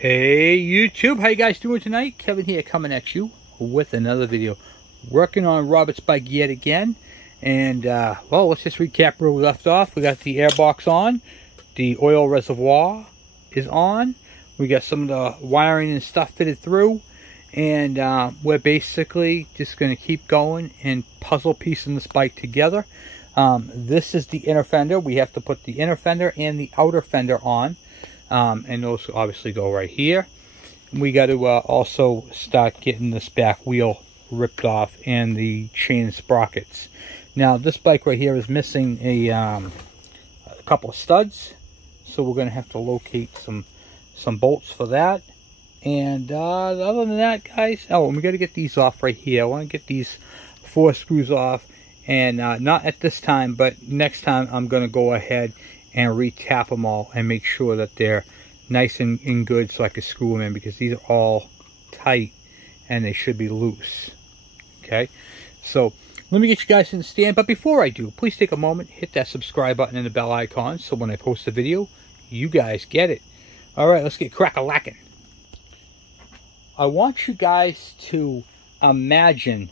Hey YouTube, how you guys doing tonight? Kevin here coming at you with another video. Working on Robert's bike yet again. And well, let's just recap where we left off. We got the airbox on. The oil reservoir is on. We got some of the wiring and stuff fitted through. And we're basically just going to keep going and puzzle piecing this bike together. This is the inner fender. We have to put the inner fender and the outer fender on. And those obviously go right here. We got to also start getting this back wheel ripped off and the chain sprockets. Now this bike right here is missing a couple of studs, so we're going to have to locate some bolts for that. And other than that, guys, oh, and we got to get these off right here. I want to get these 4 screws off, and not at this time, but next time I'm going to go ahead and re-tap them all and make sure that they're nice and good so I can screw them in, because these are all tight and they should be loose. Okay, so let me get you guys in the stand, but before I do, please take a moment, hit that subscribe button and the bell icon so when I post a video, you guys get it. Alright, let's get crack-a-lackin'. I want you guys to imagine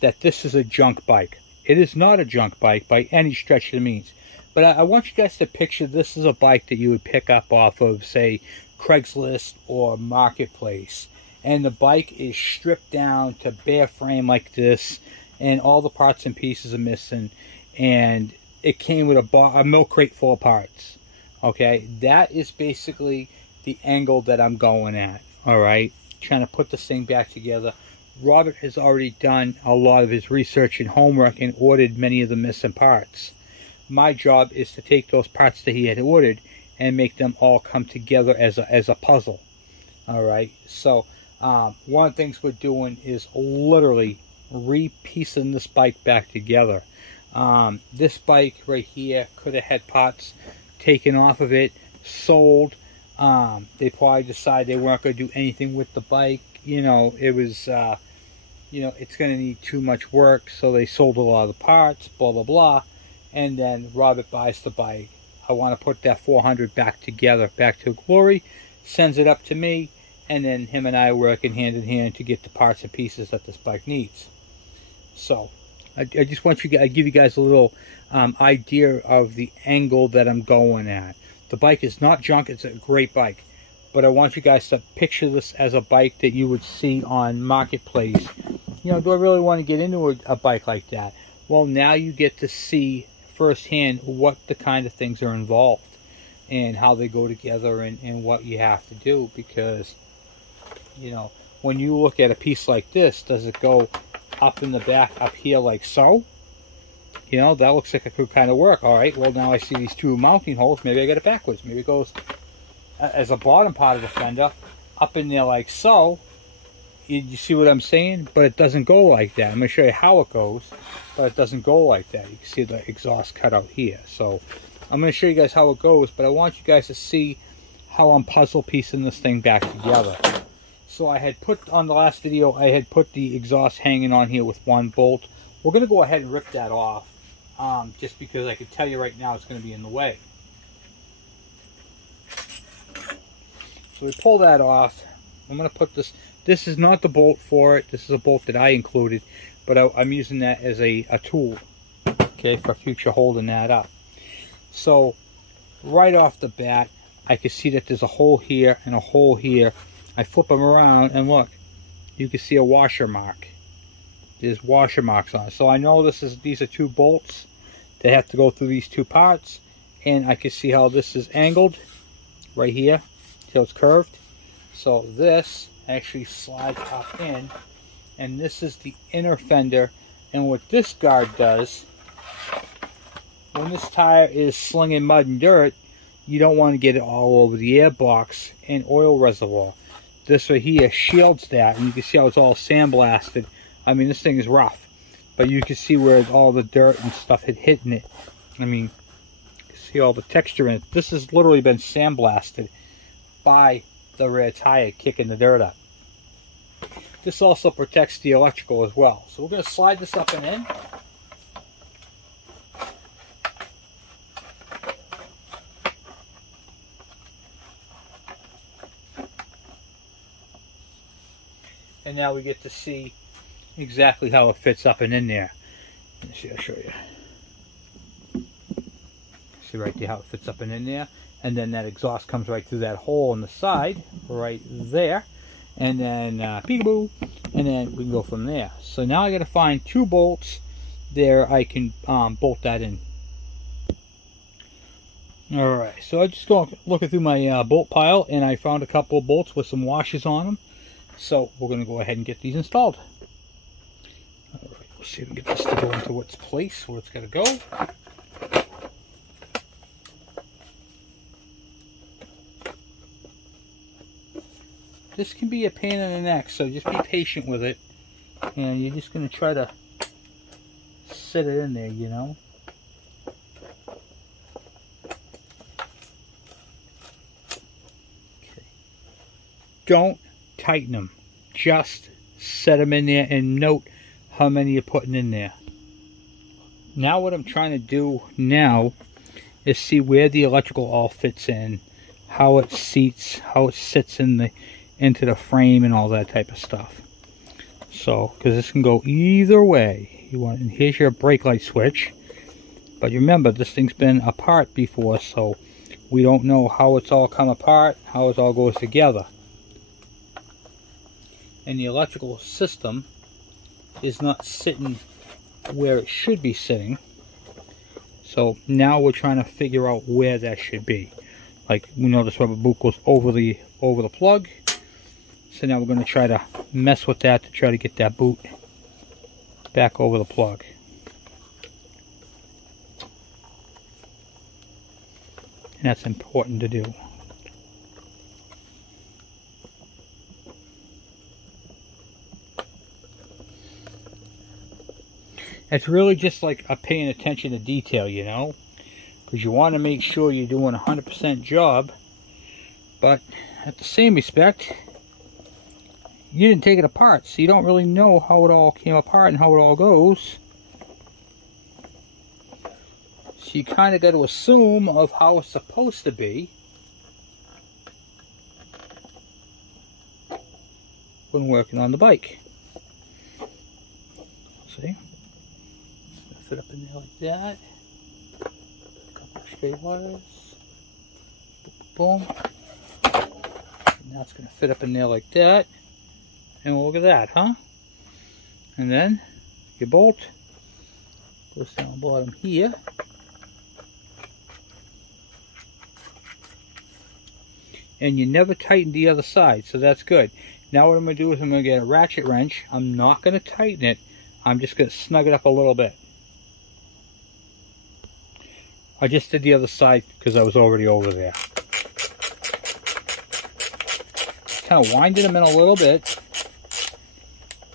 that this is a junk bike. It is not a junk bike by any stretch of the means. But I want you guys to picture this is a bike that you would pick up off of, say, Craigslist or Marketplace. And the bike is stripped down to bare frame like this, and all the parts and pieces are missing. And it came with a milk crate full of parts. Okay, that is basically the angle that I'm going at. Alright, trying to put this thing back together. Robert has already done a lot of his research and homework and ordered many of the missing parts. My job is to take those parts that he had ordered and make them all come together as a puzzle. Alright, so one of the things we're doing is literally re-piecing this bike back together. This bike right here could have had parts taken off of it, sold. They probably decided they weren't going to do anything with the bike. You know, it was, you know, it's going to need too much work, so they sold a lot of the parts, blah, blah, blah. And then Robert buys the bike. I want to put that 400 back together, back to glory, sends it up to me, and then him and I are working hand in hand to get the parts and pieces that this bike needs. So, I just want you to give you guys a little idea of the angle that I'm going at. The bike is not junk, it's a great bike. But I want you guys to picture this as a bike that you would see on Marketplace. You know, do I really want to get into a bike like that? Well, now you get to see firsthand what the kind of things are involved and how they go together and what you have to do, because you know, when you look at a piece like this, does it go up in the back up here like so? You know, that looks like it could kind of work. Alright, well now I see these 2 mounting holes. Maybe I got it backwards. Maybe it goes as a bottom part of the fender up in there like so. You see what I'm saying? But it doesn't go like that. I'm going to show you how it goes, but it doesn't go like that. You can see the exhaust cut out here. So I'm going to show you guys how it goes, but I want you guys to see how I'm puzzle piecing this thing back together. So I had put, on the last video, I had put the exhaust hanging on here with 1 bolt. We're going to go ahead and rip that off, just because I can tell you right now it's going to be in the way. So we pull that off. I'm going to put this. This is not the bolt for it. This is a bolt that I included, but I'm using that as a tool, okay, for future holding that up. So right off the bat, I can see that there's a hole here and a hole here. I flip them around and look, you can see a washer mark. There's washer marks on it. So I know these are 2 bolts that have to go through these 2 parts, and I can see how this is angled right here, till it's curved. So this actually slides up in, and this is the inner fender. And what this guard does, when this tire is slinging mud and dirt, you don't want to get it all over the airbox and oil reservoir. This right here shields that, and you can see how it's all sandblasted. I mean, this thing is rough, but you can see where all the dirt and stuff had hit in it. I mean, you can see all the texture in it. This has literally been sandblasted by the rear tire kicking the dirt up. This also protects the electrical as well. So we're going to slide this up and in. And now we get to see exactly how it fits up and in there. Let's see, I'll show you. See right there how it fits up and in there. And then that exhaust comes right through that hole on the side, right there. And then peekaboo, and then we can go from there. So now I got to find 2 bolts there. I can bolt that in. All right, so I just go looking through my bolt pile, and I found a couple of bolts with some washers on them. So we're going to go ahead and get these installed. All right, we'll see if we can get this to go into its place where it's got to go. This can be a pain in the neck, so just be patient with it. And you're just going to try to sit it in there, you know. Okay. Don't tighten them. Just set them in there and note how many you're putting in there. Now what I'm trying to do now is see where the electrical all fits in, how it seats, how it sits in the into the frame and all that type of stuff. So, because this can go either way. You want, and here's your brake light switch. But remember, this thing's been apart before, so we don't know how it's all come apart, how it all goes together. And the electrical system is not sitting where it should be sitting. So now we're trying to figure out where that should be. Like, we know this rubber boot goes over the plug. So now we're going to try to mess with that to try to get that boot back over the plug. And that's important to do. It's really just like a paying attention to detail, you know, because you want to make sure you're doing a 100% job, but at the same respect, you didn't take it apart, so you don't really know how it all came apart and how it all goes. So you kind of got to assume of how it's supposed to be when working on the bike. See? Fit up in there like that. A couple of straight wires. Boom, boom. And now it's going to fit up in there like that. And look at that, huh? And then your bolt goes down the bottom here. And you never tighten the other side, so that's good. Now what I'm going to do is I'm going to get a ratchet wrench. I'm not going to tighten it. I'm just going to snug it up a little bit. I just did the other side because I was already over there. Kind of winded them in a little bit.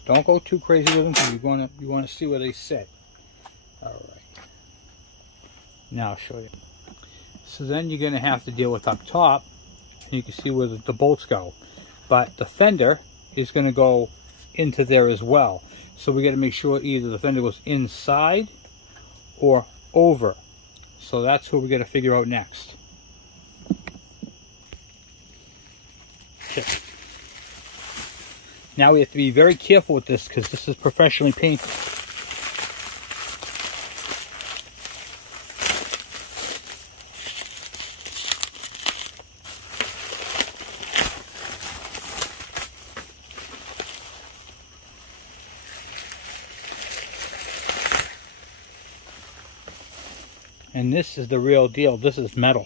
Don't go too crazy with them because you want to see where they sit. All right. Now I'll show you. So then you're going to have to deal with up top. And you can see where the bolts go. But the fender is going to go into there as well. So we got to make sure either the fender goes inside or over. So that's what we got to figure out next. Okay. Now we have to be very careful with this because this is professionally painted. And this is the real deal. This is metal.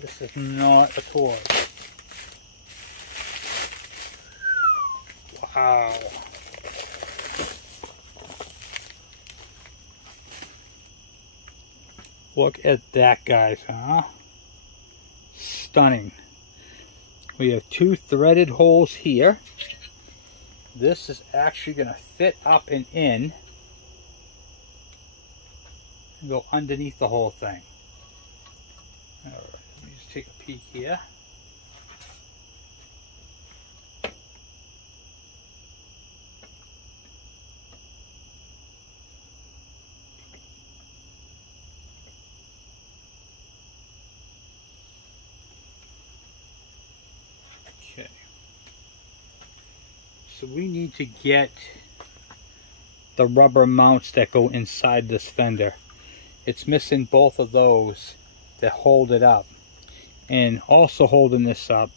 This is not a toy. Wow. Look at that, guys, huh? Stunning. We have 2 threaded holes here. This is actually going to fit up and in. And go underneath the whole thing. Alright, let me just take a peek here. Okay. So we need to get the rubber mounts that go inside this fender. It's missing both of those that hold it up. And also holding this up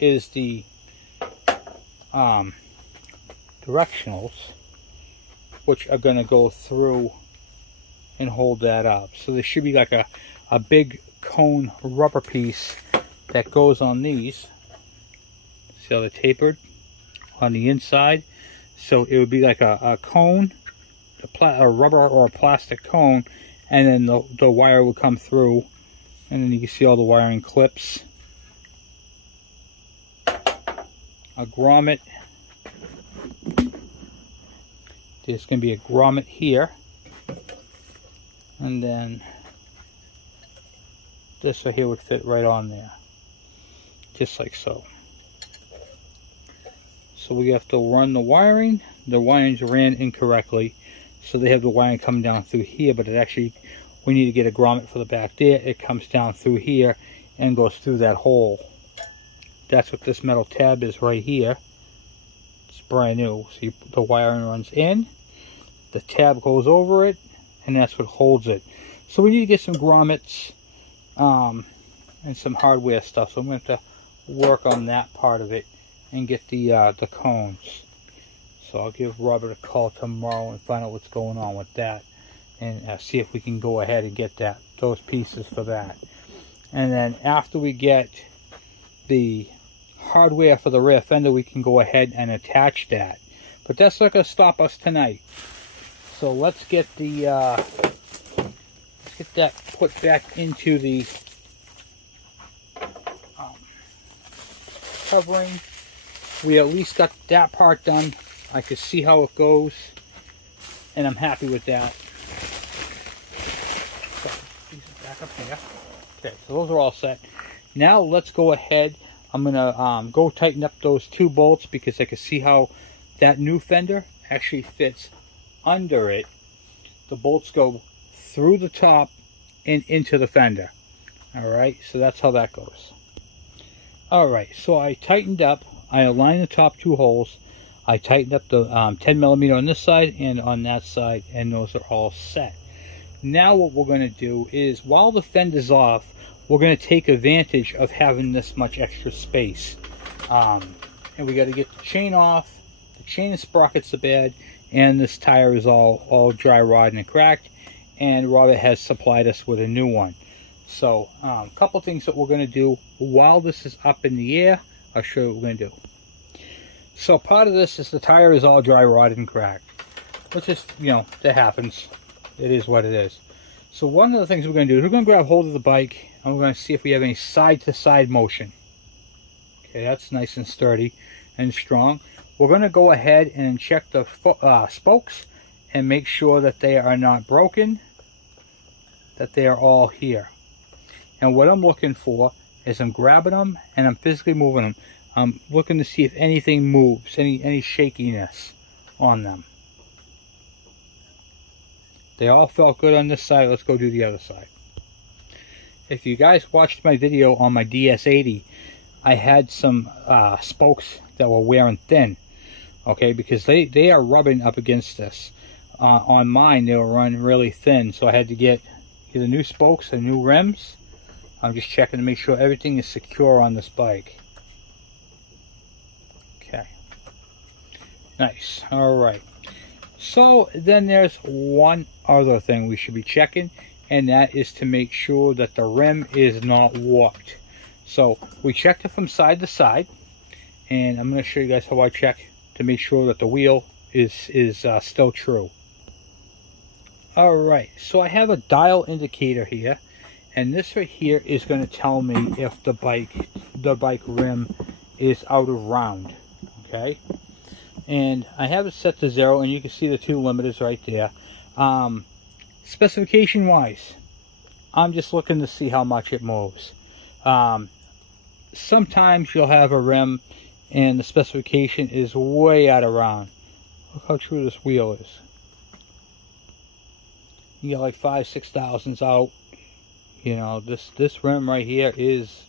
is the directionals, which are going to go through and hold that up. So there should be like a big cone rubber piece that goes on these. See how they're tapered on the inside? So it would be like a cone, a rubber or a plastic cone, and then the wire would come through, and then you can see all the wiring clips. A grommet. There's going to be a grommet here, and then this right here would fit right on there, just like so. So we have to run the wiring. The wirings ran incorrectly, so they have the wiring coming down through here, but it actually, we need to get a grommet for the back there. It comes down through here and goes through that hole. That's what this metal tab is right here. It's brand new. So the wiring runs in, the tab goes over it, and that's what holds it. So we need to get some grommets and some hardware stuff. So I'm going to have to work on that part of it and get the cones. So I'll give Robert a call tomorrow and find out what's going on with that, and see if we can go ahead and get those pieces for that. And then after we get the hardware for the rear fender, we can go ahead and attach that. But that's not going to stop us tonight. So let's get the let's get that put back into the covering. We at least got that part done. I can see how it goes, and I'm happy with that. So these are back up here. Okay, so those are all set. Now let's go ahead. I'm gonna go tighten up those two bolts, because I can see how that new fender actually fits under it. The bolts go through the top and into the fender. Alright, so that's how that goes. Alright, so I tightened up, I aligned the top two holes, I tightened up the 10mm on this side and on that side, and those are all set. Now what we're going to do is, while the fender's off, we're going to take advantage of having this much extra space. And we got to get the chain off. The chain and sprockets are bad, and this tire is all dry rotted and cracked, and Robert has supplied us with a new one. So a couple things that we're going to do while this is up in the air. I'll show you what we're going to do. So part of this is the tire is all dry rotted and cracked, which is, you know, that happens. It is what it is. So one of the things we're going to do is we're going to grab hold of the bike, and we're going to see if we have any side-to-side motion. Okay, that's nice and sturdy and strong. We're going to go ahead and check the spokes and make sure that they are not broken, that they are all here. And what I'm looking for is, I'm grabbing them and I'm physically moving them. I'm looking to see if anything moves, any shakiness on them. They all felt good on this side. Let's go do the other side. If you guys watched my video on my DS80, I had some spokes that were wearing thin. Okay, because they are rubbing up against this. On mine, they were running really thin, so I had to get either new spokes or new rims. I'm just checking to make sure everything is secure on this bike. Okay. Nice. Alright. So then there's one other thing we should be checking, and that is to make sure that the rim is not warped. So we checked it from side to side, and I'm going to show you guys how I check to make sure that the wheel is still true. Alright, so I have a dial indicator here, and this right here is going to tell me if the bike rim is out of round. Okay, and I have it set to 0, and you can see the two limiters right there. Specification wise, I'm just looking to see how much it moves. Sometimes you'll have a rim and the specification is way out of round. Look how true this wheel is. You get like 5-6 thousandths out. You know, this rim right here is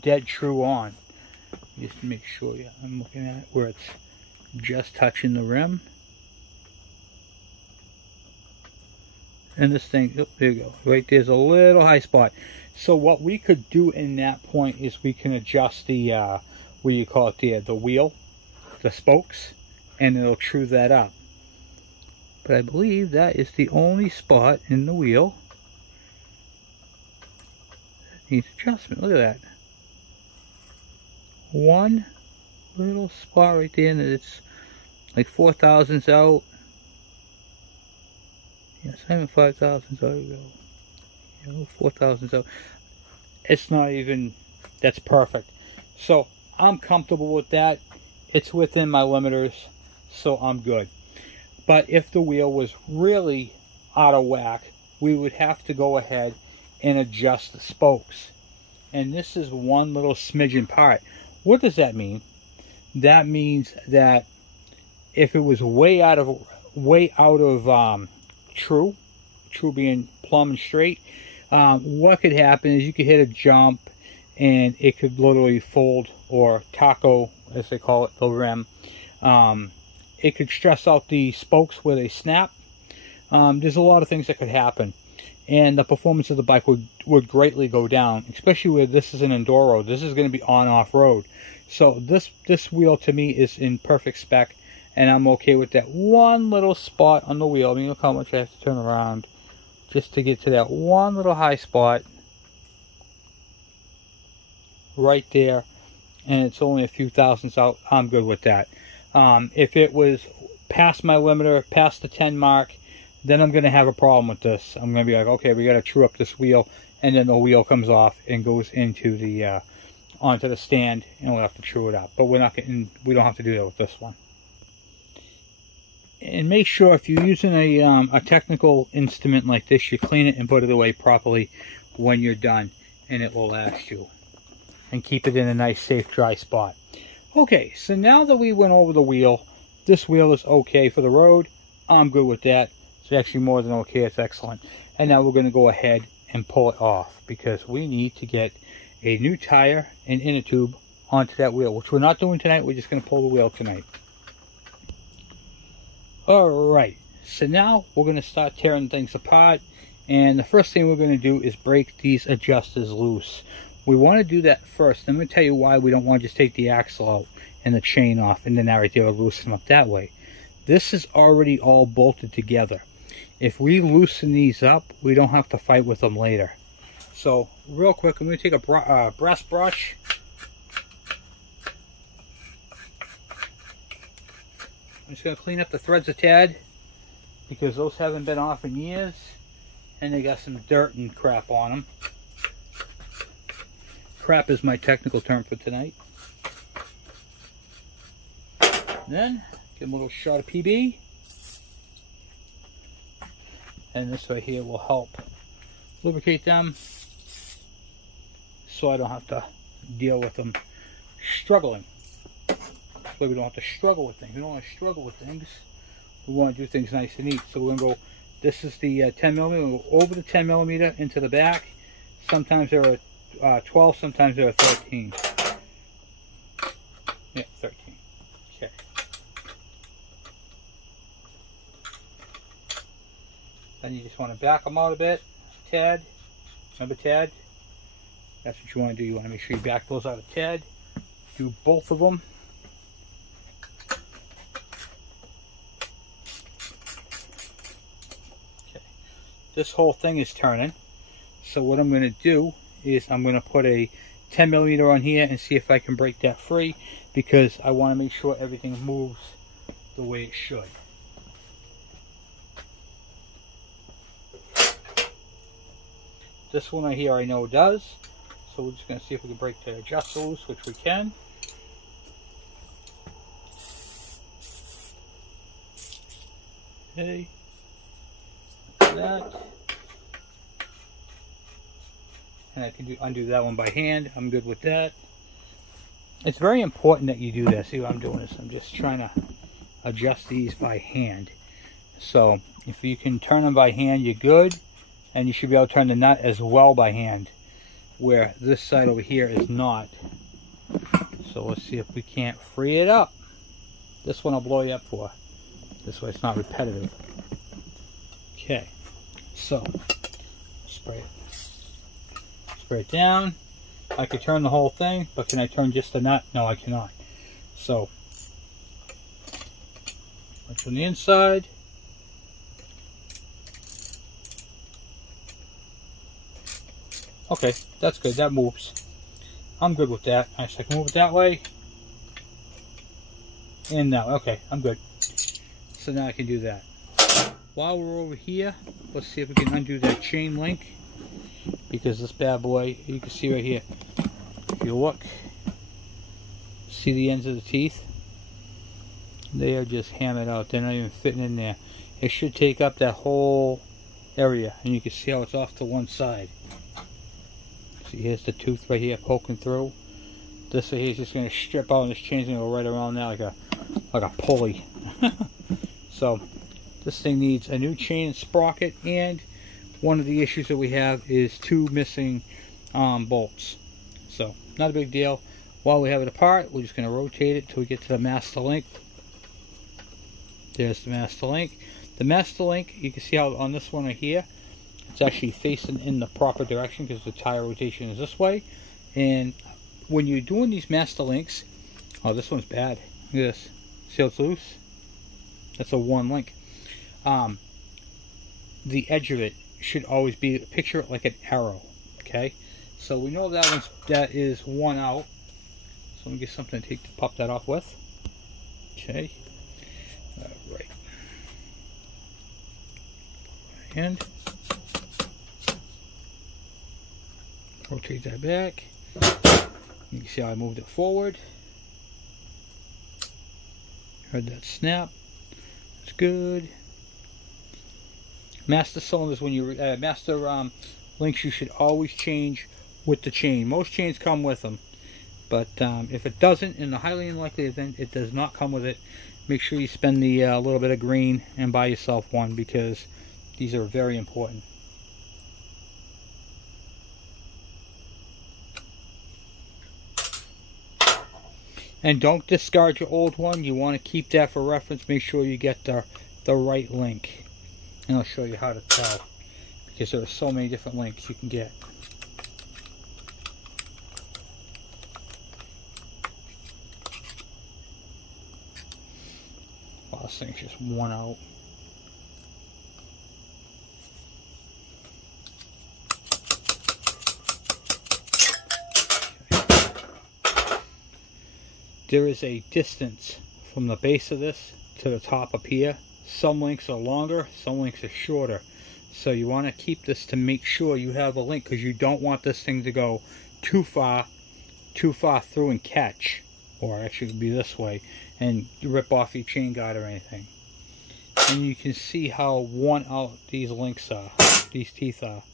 dead true on. Just to make sure, yeah, I'm looking at it where it's just touching the rim. And this thing, oh, there you go, right there's a little high spot. So what we could do in that point is we can adjust the, what do you call it, the wheel, the spokes, and it'll true that up. But I believe that is the only spot in the wheel that needs adjustment. Look at that. One little spot right there, and it's like 4 thousandths out. Yes, I'm 5 thousandths out. You know, 4 thousandths out. It's not even, that's perfect. So I'm comfortable with that. It's within my limiters, so I'm good. But if the wheel was really out of whack, we would have to go ahead and adjust the spokes. And this is one little smidgen part. What does that mean? That means that if it was way out of true being plumb and straight, what could happen is you could hit a jump and it could literally fold, or taco as they call it, the rim. It could stress out the spokes where they snap. There's a lot of things that could happen, and the performance of the bike would greatly go down, especially where this is an enduro. This is going to be on off-road. So this wheel to me is in perfect spec, and I'm okay with that one little spot on the wheel. I mean, look how much I have to turn around just to get to that one little high spot right there, and it's only a few thousandths out. I'm good with that. If it was past my limiter, past the 10 mark, then I'm going to have a problem with this. I'm going to be like, okay, we got to true up this wheel, and then the wheel comes off and goes into the onto the stand, and we'll have to true it up. But we don't have to do that with this one. And make sure if you're using a technical instrument like this, you clean it and put it away properly when you're done, and it will last you. And keep it in a nice, safe, dry spot. Okay, so now that we went over the wheel, this wheel is okay for the road. I'm good with that. It's actually more than okay. It's excellent. And now we're going to go ahead and pull it off, because we need to get a new tire and inner tube onto that wheel, which we're not doing tonight. We're just going to pull the wheel tonight. Alright, so now we're going to start tearing things apart, and the first thing we're going to do is break these adjusters loose. We want to do that first. I'm going to tell you why we don't want to just take the axle out and the chain off and then that right there will loosen them up that way. This is already all bolted together. If we loosen these up, we don't have to fight with them later. So real quick, I'm going to take a brass brush. I'm just going to clean up the threads a tad, because those haven't been off in years and they got some dirt and crap on them. Crap is my technical term for tonight. Then give them a little shot of PB, and this right here will help lubricate them, so I don't have to deal with them struggling. So we don't have to struggle with things. We don't want to struggle with things. We want to do things nice and neat. So we're going to go, this is the 10 millimeter. We'll go over the 10 millimeter into the back. Sometimes there are 12, sometimes there are 13. Yeah, 13. Okay. Then you just want to back them out a bit. Tad. Remember Tad? That's what you want to do. You want to make sure you back those out a tad. Do both of them. This whole thing is turning, so what I'm going to do is I'm going to put a 10 millimeter on here and see if I can break that free, because I want to make sure everything moves the way it should. This one right here I know does, so we're just going to see if we can break the adjuster loose, which we can. Okay. That, and I can undo that one by hand. I'm good with that. It's very important that you do this. See what I'm doing this? I'm just trying to adjust these by hand. So if you can turn them by hand, you're good, and you should be able to turn the nut as well by hand, where this side over here is not. So let's see if we can't free it up. This one I'll blow you up for. This way it's not repetitive. Okay, so spray it down. I could turn the whole thing, but can I turn just the nut? No, I cannot. So, what's on the inside? Okay, that's good. That moves. I'm good with that. Nice, I can move it that way. And now, okay, I'm good. So now I can do that. While we're over here, let's see if we can undo that chain link. Because this bad boy, you can see right here. If you look, see the ends of the teeth? They are just hammered out. They're not even fitting in there. It should take up that whole area. And you can see how it's off to one side. See, here's the tooth right here poking through. This right here is just going to strip out, and this chain's going to go right around there like a pulley. So this thing needs a new chain and sprocket, and one of the issues that we have is 2 missing bolts. So not a big deal. While we have it apart, we're just going to rotate it till we get to the master link. There's the master link. The master link, you can see how on this one right here, it's actually facing in the proper direction because the tire rotation is this way. And when you're doing these master links, oh, this one's bad. Look at this. See how it's loose? That's a 1 link. The edge of it should always be, picture it like an arrow. Okay, so we know that is 1 out. So let me get something to pop that off with. Okay. All right. And rotate that back. You can see how I moved it forward. Heard that snap. That's good. Master cylinders, when you master links, you should always change with the chain. Most chains come with them, but if it doesn't, in the highly unlikely event it does not come with it, make sure you spend the little bit of green and buy yourself one, because these are very important. And don't discard your old one. You want to keep that for reference. Make sure you get the right link. And I'll show you how to tell, because there are so many different links you can get. Wow, this thing's just 1 out. There is a distance from the base of this to the top up here. Some links are longer, some links are shorter. So you want to keep this to make sure you have a link, because you don't want this thing to go too far through and catch. Or actually it would be this way and rip off your chain guide or anything. And you can see how 1 out these links are, these teeth are.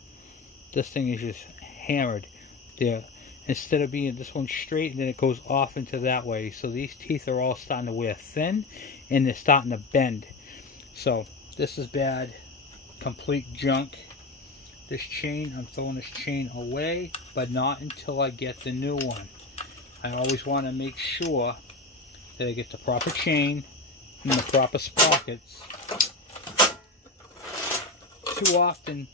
This thing is just hammered there. Instead of being this one straight, and then it goes off into that way. So these teeth are all starting to wear thin, and they're starting to bend. So this is bad, complete junk. This chain, I'm throwing this chain away, but not until I get the new one. I always want to make sure that I get the proper chain and the proper sprockets. Too often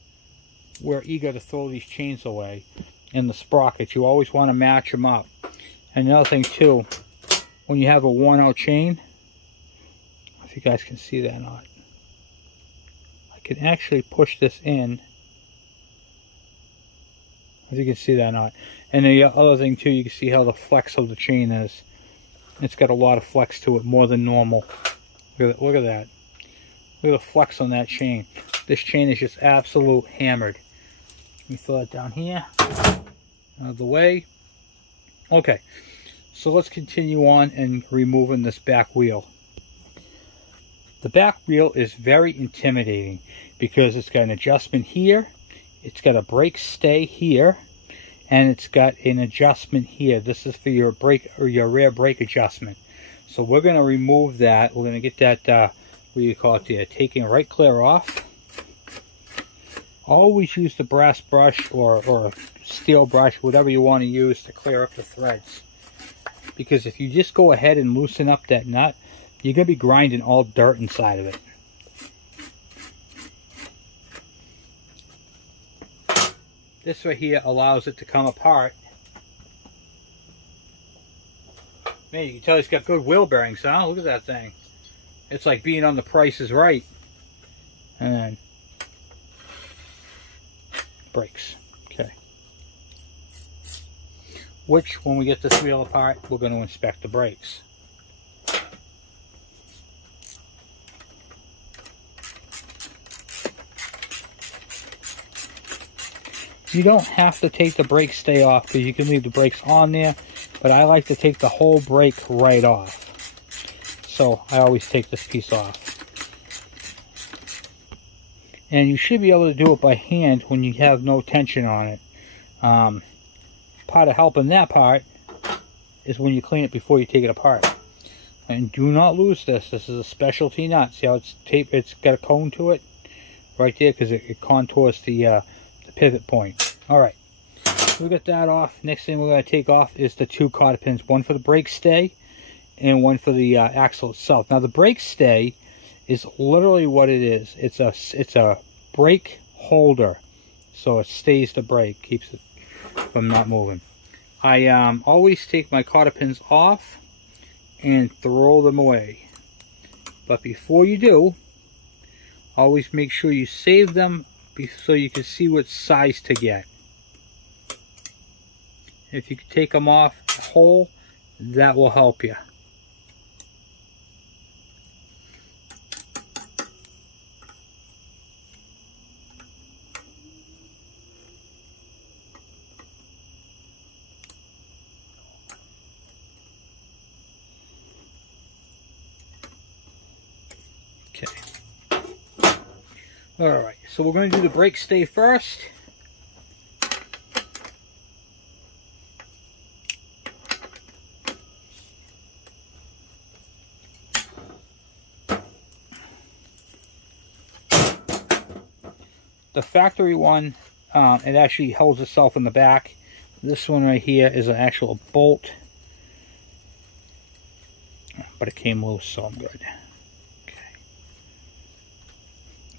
we're eager to throw these chains away. And the sprockets, you always want to match them up. And another thing too, when you have a 1 out chain, if you guys can see that or not, I can actually push this in, if you can see that or not. And the other thing too, you can see how the flex of the chain is. It's got a lot of flex to it, more than normal. Look at that. Look at the flex on that chain. This chain is just absolute hammered. Let me throw that down here, out of the way. Okay, so let's continue on and removing this back wheel. The back wheel is very intimidating because it's got an adjustment here, it's got a brake stay here, and it's got an adjustment here. This is for your brake or your rear brake adjustment. So we're going to remove that. We're going to get that, what do you call it there, taking right clear off. Always use the brass brush or steel brush, whatever you want to use to clear up the threads. Because if you just go ahead and loosen up that nut, you're going to be grinding all dirt inside of it. This right here allows it to come apart. Man, you can tell it's got good wheel bearings, huh? Look at that thing. It's like being on The Price is Right. And then brakes. Okay. Which, when we get this wheel apart, we're going to inspect the brakes. You don't have to take the brake stay off, because you can leave the brakes on there, but I like to take the whole brake right off. So I always take this piece off. And you should be able to do it by hand when you have no tension on it. Part of helping that part is when you clean it before you take it apart. And do not lose this. This is a specialty nut. See how it's taped? It's got a cone to it right there, because it contours the pivot point. Alright, so we got that off. Next thing we're going to take off is the two cotter pins, one for the brake stay and one for the axle itself. Now the brake stay is literally what it is. It's a brake holder, so it stays the brake, keeps it from not moving. I always take my cotter pins off and throw them away, but before you do, always make sure you save them so you can see what size to get. If you can take them off whole, that will help you. Okay. Alright, so we're going to do the brake stay first. The factory one, it actually holds itself in the back. This one right here is an actual bolt, but it came loose, so I'm good.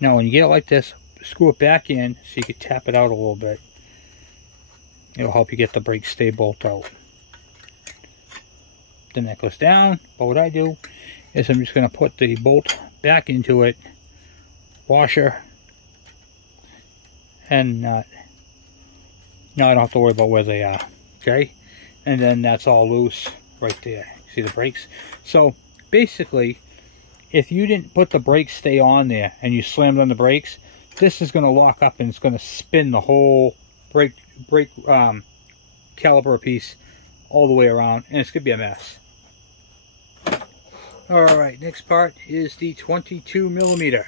Now when you get it like this, screw it back in so you can tap it out a little bit. It'll help you get the brake stay bolt out. Then that goes down. But what I do is I'm just going to put the bolt back into it, washer, and nut. Now I don't have to worry about where they are. Okay? And then that's all loose right there. See the brakes? So basically, if you didn't put the brake stay on there and you slammed on the brakes, this is going to lock up and it's going to spin the whole brake caliper piece all the way around, and it's going to be a mess. Alright, next part is the 22mm.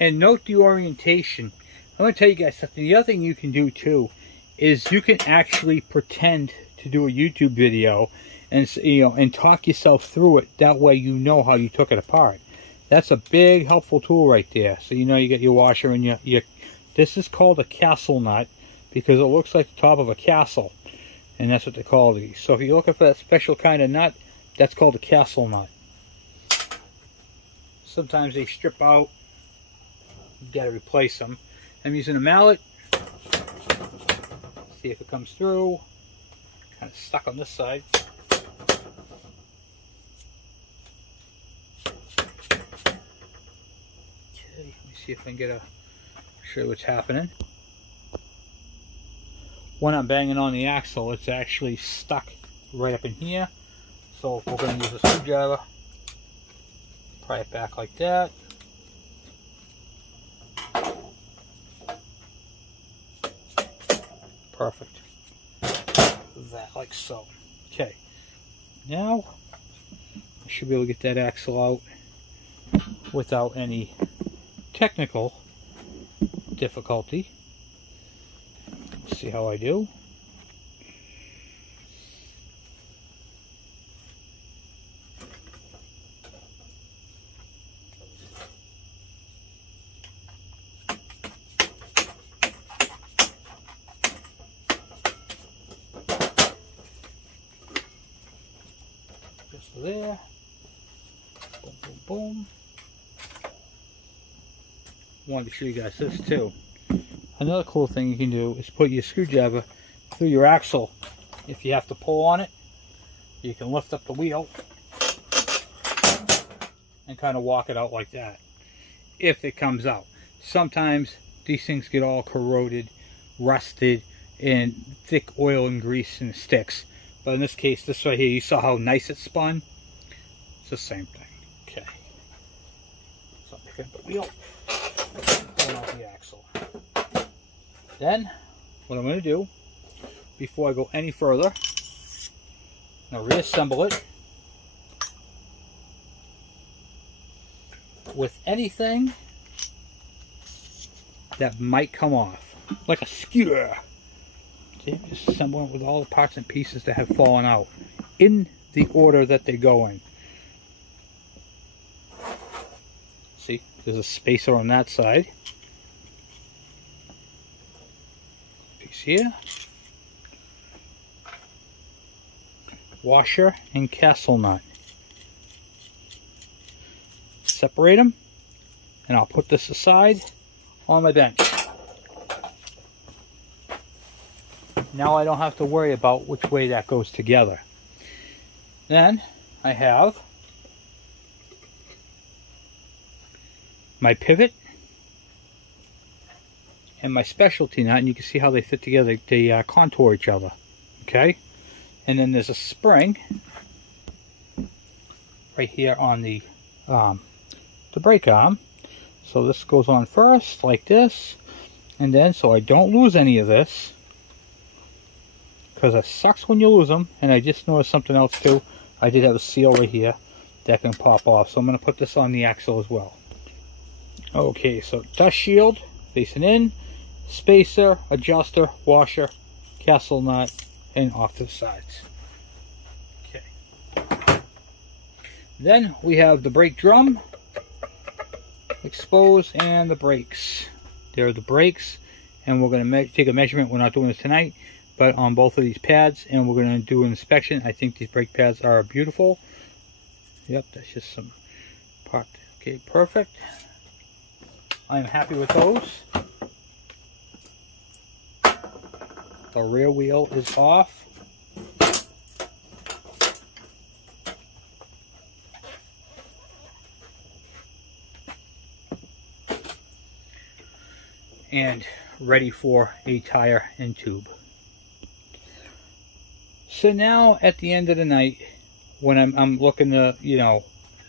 And note the orientation. I'm going to tell you guys something. The other thing you can do too is you can actually pretend to do a YouTube video and, and talk yourself through it. That way you know how you took it apart. That's a big helpful tool right there. So you get your washer and your this is called a castle nut because it looks like the top of a castle, and that's what they call these. So if you're looking for that special kind of nut, that's called a castle nut. Sometimes they strip out. You got to replace them. I'm using a mallet. See if it comes through. Kind of stuck on this side. Okay, let me see if I can show you what's happening. When I'm banging on the axle, it's actually stuck right up in here. So we're going to use a screwdriver. Pry it back like that. Perfect. That, like so. Okay. Now, I should be able to get that axle out without any technical difficulty. Let's see how I do. Just there. Boom, boom, boom. Wanted to show you guys this too. Another cool thing you can do is put your screwdriver through your axle. If you have to pull on it, you can lift up the wheel and kind of walk it out like that, if it comes out. Sometimes these things get all corroded, rusted, and thick oil and grease and sticks. But in this case, this right here, you saw how nice it spun? It's the same thing. Okay. So I'm picking up the wheel, pulling out the axle. Then, what I'm going to do, before I go any further, I'm going to reassemble it with anything that might come off, like a skewer. See, just assemble it with all the parts and pieces that have fallen out in the order that they go in. See, there's a spacer on that side. Piece here. Washer and castle nut. Separate them, and I'll put this aside on my bench. Now I don't have to worry about which way that goes together. Then I have my pivot and my specialty nut, and you can see how they fit together. They contour each other. Okay, and then there's a spring right here on the brake arm. So this goes on first like this, and then so I don't lose any of this, because it sucks when you lose them. And I just noticed something else too. I did have a seal right here that can pop off, so I'm going to put this on the axle as well. Okay, so dust shield facing in, spacer, adjuster, washer, castle nut, and off to the sides. Okay. Then we have the brake drum exposed and the brakes. There are the brakes, and we're going to take a measurement. We're not doing this tonight, but on both of these pads, and we're going to do an inspection. I think these brake pads are beautiful. Yep, that's just some part. Okay, perfect. I'm happy with those. The rear wheel is off. And ready for a tire and tube. So now at the end of the night, when I'm looking to, you know,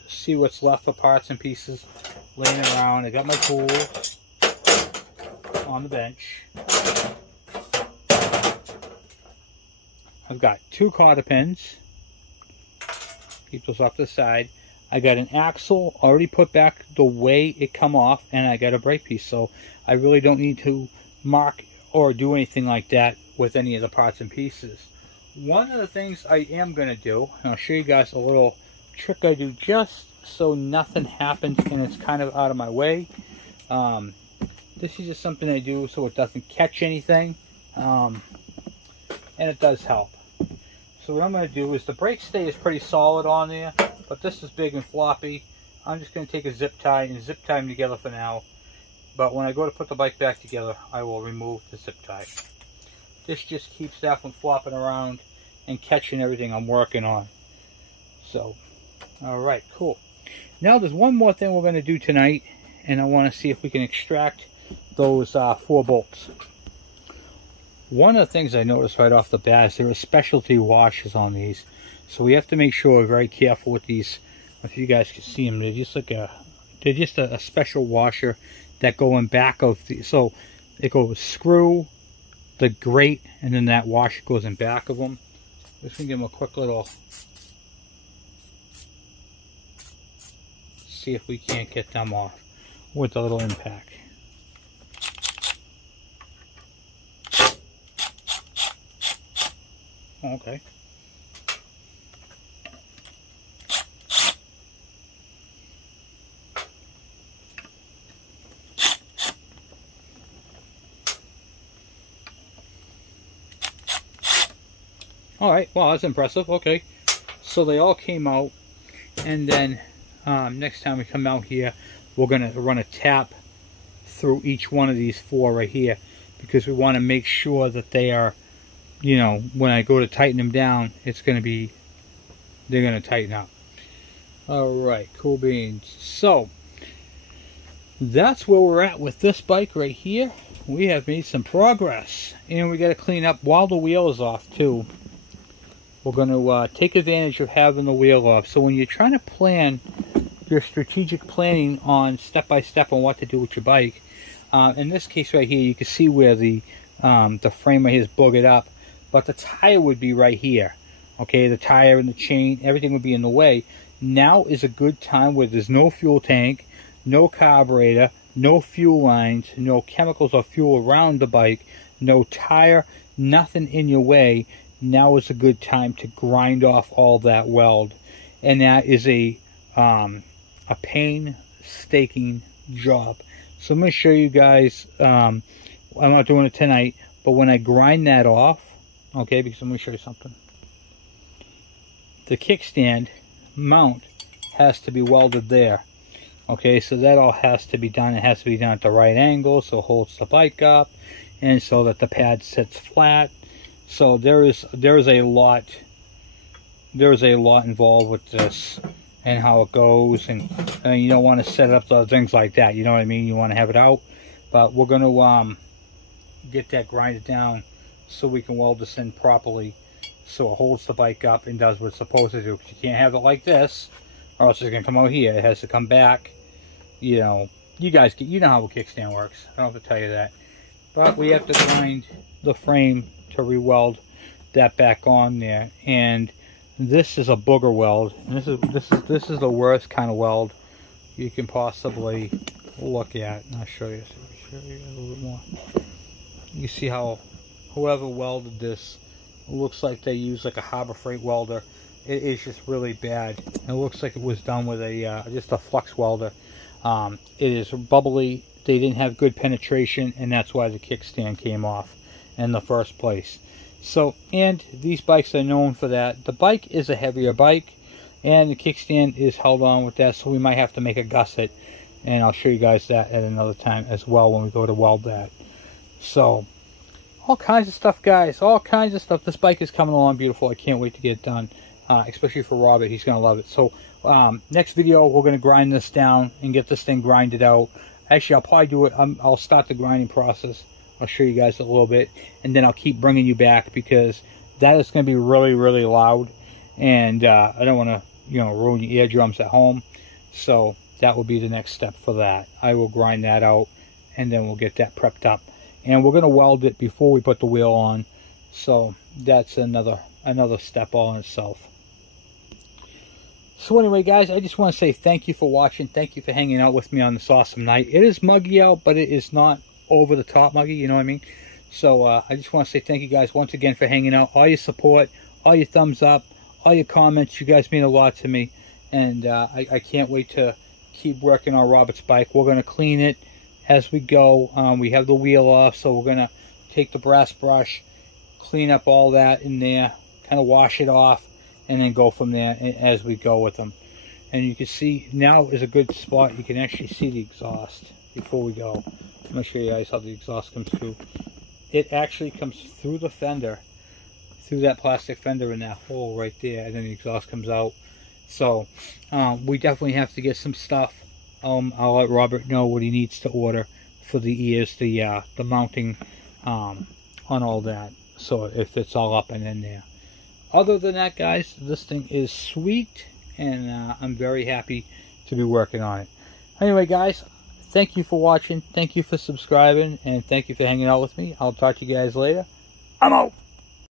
see what's left for parts and pieces laying around, I got my tools on the bench. I've got 2 cotter pins. Keep those off the side. I got an axle already put back the way it come off, and I got a brake piece. So I really don't need to mark or do anything like that with any of the parts and pieces. One of the things I am going to do, and I'll show you guys a little trick I do just so nothing happens and it's kind of out of my way. This is just something I do so it doesn't catch anything, and it does help. So what I'm going to do is, the brake stay is pretty solid on there, but this is big and floppy. I'm just going to take a zip tie and zip tie them together for now. But when I go to put the bike back together, I will remove the zip tie. This just keeps that from flopping around and catching everything I'm working on. So, alright, cool. Now there's one more thing we're going to do tonight, and I want to see if we can extract those 4 bolts. One of the things I noticed right off the bat is there are specialty washers on these. So we have to make sure we're very careful with these. If you guys can see them, they're just like a special washer that go in back of the, so it goes screw, the grate, and then that washer goes in back of them. Just gonna give them a quick little, see if we can't get them off with a little impact. Oh, okay. Alright, well, that's impressive. Okay. So they all came out, and then next time we come out here, we're going to run a tap through each one of these 4 right here, because we want to make sure that they are, you know, when I go to tighten them down, it's going to be, they're going to tighten up. Alright, cool beans. So, that's where we're at with this bike right here. We have made some progress, and we got to clean up while the wheel is off too. We're going to take advantage of having the wheel off. So when you're trying to plan your strategic planning on step-by-step on what to do with your bike, in this case right here, you can see where the frame right here is boogered up, but the tire would be right here. Okay, the tire and the chain, everything would be in the way. Now is a good time where there's no fuel tank, no carburetor, no fuel lines, no chemicals or fuel around the bike, no tire, nothing in your way. Now is a good time to grind off all that weld, and that is a painstaking job. So I'm going to show you guys. I'm not doing it tonight, but when I grind that off, okay, because I'm going to show you something. The kickstand mount has to be welded there. Okay, so that all has to be done. It has to be done at the right angle so it holds the bike up, and so that the pad sits flat. So there's a lot involved with this and how it goes, and you don't want to set up those things like that. You know what I mean? You want to have it out, but we're going to get that grinded down so we can weld this in properly, so it holds the bike up and does what it's supposed to do. Because you can't have it like this, or else it's going to come out here. It has to come back. You know, you know how a kickstand works. I don't have to tell you that. But we have to grind the frame to re-weld that back on there, and this is a booger weld. And this is the worst kind of weld you can possibly look at. And I'll show you a little bit more. You see how whoever welded this, it looks like they used like a Harbor Freight welder. It is just really bad. It looks like it was done with a just a flux welder. It is bubbly. They didn't have good penetration, and that's why the kickstand came off in the first place. So, and these bikes are known for that. The bike is a heavier bike, and the kickstand is held on with that, so we might have to make a gusset, and I'll show you guys that at another time as well when we go to weld that. So, all kinds of stuff, guys, all kinds of stuff. This bike is coming along beautiful. I can't wait to get it done, especially for Robert. He's going to love it. So, next video, we're going to grind this down and get this thing grinded out. Actually, I'll probably do it. I'll start the grinding process. I'll show you guys a little bit, and then I'll keep bringing you back, because that is going to be really, really loud, and I don't want to, you know, ruin your eardrums at home. So that will be the next step for that. I will grind that out, and then we'll get that prepped up, and we're going to weld it before we put the wheel on. So that's another step all in itself. So anyway, guys, I just want to say thank you for watching. Thank you for hanging out with me on this awesome night. It is muggy out, but it is not over the top muggy, you know what I mean? So I just want to say thank you guys once again for hanging out. All your support, all your thumbs up, all your comments, you guys mean a lot to me, and I can't wait to keep working on Robert's bike. We're going to clean it as we go. We have the wheel off, so we're going to take the brass brush, clean up all that in there, kind of wash it off, and then go from there as we go with them. And you can see now is a good spot. You can actually see the exhaust before we go. I'm going to show you guys how the exhaust comes through. It actually comes through the fender, through that plastic fender in that hole right there, and then the exhaust comes out. So we definitely have to get some stuff. I'll let Robert know what he needs to order for the ears, the mounting on all that, so if it's all up and in there. Other than that, guys, this thing is sweet, and I'm very happy to be working on it. Anyway, guys, thank you for watching, thank you for subscribing, and thank you for hanging out with me. I'll talk to you guys later. I'm out!